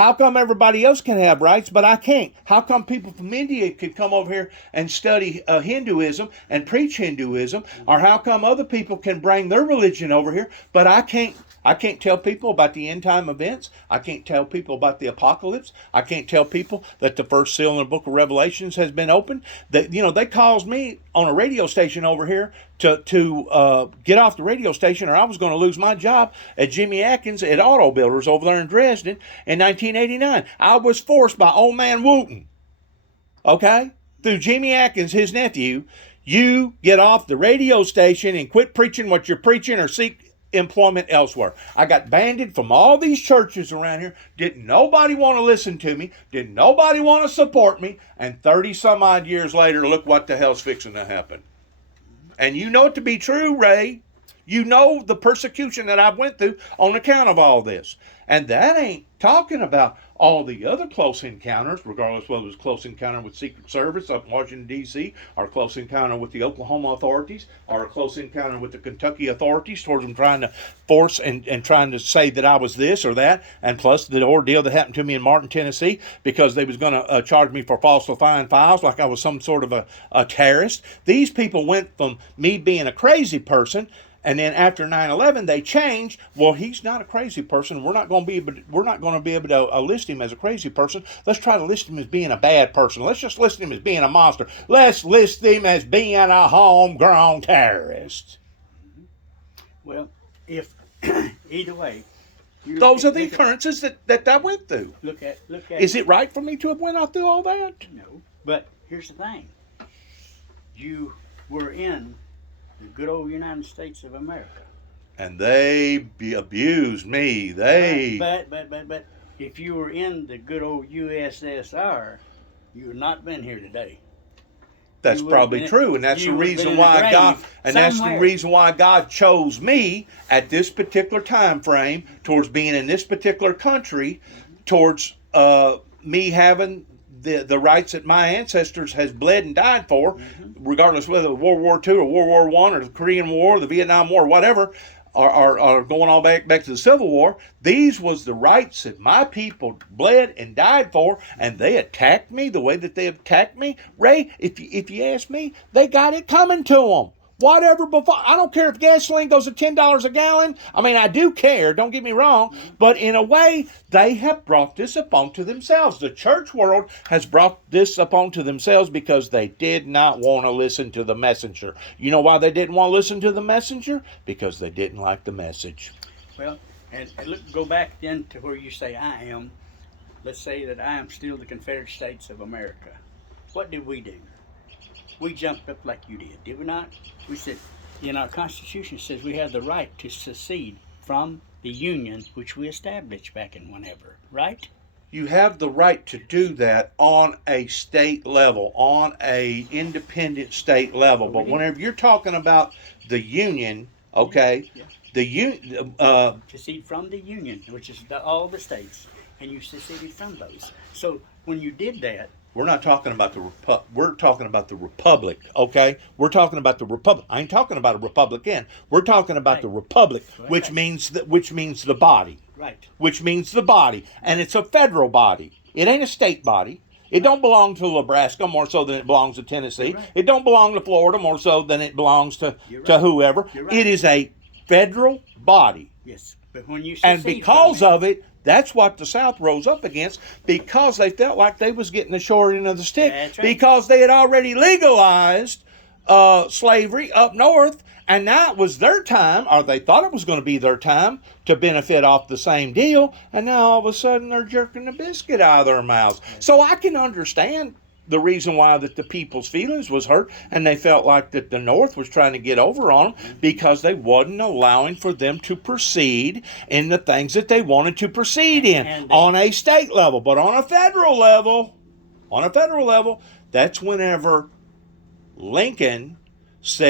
How come everybody else can have rights, but I can't? How come people from India could come over here and study Hinduism and preach Hinduism? Or how come other people can bring their religion over here, but I can't? I can't tell people about the end time events. I can't tell people about the apocalypse. I can't tell people that the first seal in the book of Revelations has been opened. That, they caused me on a radio station over here to get off the radio station, or I was going to lose my job at Jimmy Atkins at Auto Builders over there in Dresden in 1989. I was forced by old man Wooten, okay, through Jimmy Atkins, his nephew. You get off the radio station and quit preaching what you're preaching, or seek employment elsewhere. I got banded from all these churches around here. Didn't nobody want to listen to me. Didn't nobody want to support me. And 30 some odd years later, look what the hell's fixing to happen. And you know it to be true, Ray. You know the persecution that I've went through on account of all this. And that ain't talking about all the other close encounters, regardless whether it was close encounter with Secret Service up in Washington, D.C., or close encounter with the Oklahoma authorities, or a close encounter with the Kentucky authorities towards them trying to force and trying to say that I was this or that, and plus the ordeal that happened to me in Martin, Tennessee, because they was going to charge me for falsifying files like I was some sort of a terrorist. These people went from me being a crazy person, and then after 9/11, they changed. Well, he's not a crazy person. We're not going to be able to list him as a crazy person. Let's try to list him as being a bad person. Let's just list him as being a monster. Let's list him as being a homegrown terrorist. Well, if either way, those are the occurrences that I went through. Look at. Is it right for me to have went out through all that? No, but here's the thing. You were in the good old United States of America. And they abused me. But if you were in the good old USSR, you would not been here today. That's probably true, and that's the reason why God chose me at this particular time frame towards being in this particular country, towards me having the rights that my ancestors has bled and died for, regardless whether it was World War II or World War I or the Korean War or the Vietnam War, whatever, or going all back to the Civil War. These was the rights that my people bled and died for, and they attacked me the way that they attacked me. Ray, if you ask me, they got it coming to them. Whatever before, I don't care if gasoline goes to $10 a gallon. I mean, I do care, don't get me wrong. But in a way, they have brought this upon to themselves. The church world has brought this upon to themselves because they did not want to listen to the messenger. You know why they didn't want to listen to the messenger? Because they didn't like the message. Well, and look, go back then to where you say I am. Let's say that I am still the Confederate States of America. What did we do? We jumped up like you did we not? We said, in our Constitution says we have the right to secede from the Union which we established back in whenever, right? You have the right to do that on a state level, on a independent state level. But whenever you're talking about the Union, okay, secede from the Union, which is all the states, and you seceded from those. So when you did that, we're not talking about we're talking about the republic, okay? We're talking about the republic. I ain't talking about a republican. We're talking about the republic, which means the body. Right. Which means the body, and it's a federal body. It ain't a state body. It don't belong to Nebraska more so than it belongs to Tennessee. Right. It don't belong to Florida more so than it belongs to whoever. Right. It is a federal body. Yes, but when you and because of it, that's what the South rose up against, because they felt like they was getting the short end of the stick. That's right. Because they had already legalized slavery up north, and now it was their time, or they thought it was going to be their time, to benefit off the same deal, and now all of a sudden they're jerking the biscuit out of their mouths. So I can understand the reason why that the people's feelings was hurt, and they felt like that the North was trying to get over on them because they wasn't allowing for them to proceed in the things that they wanted to proceed in on a state level. But on a federal level, that's whenever Lincoln said,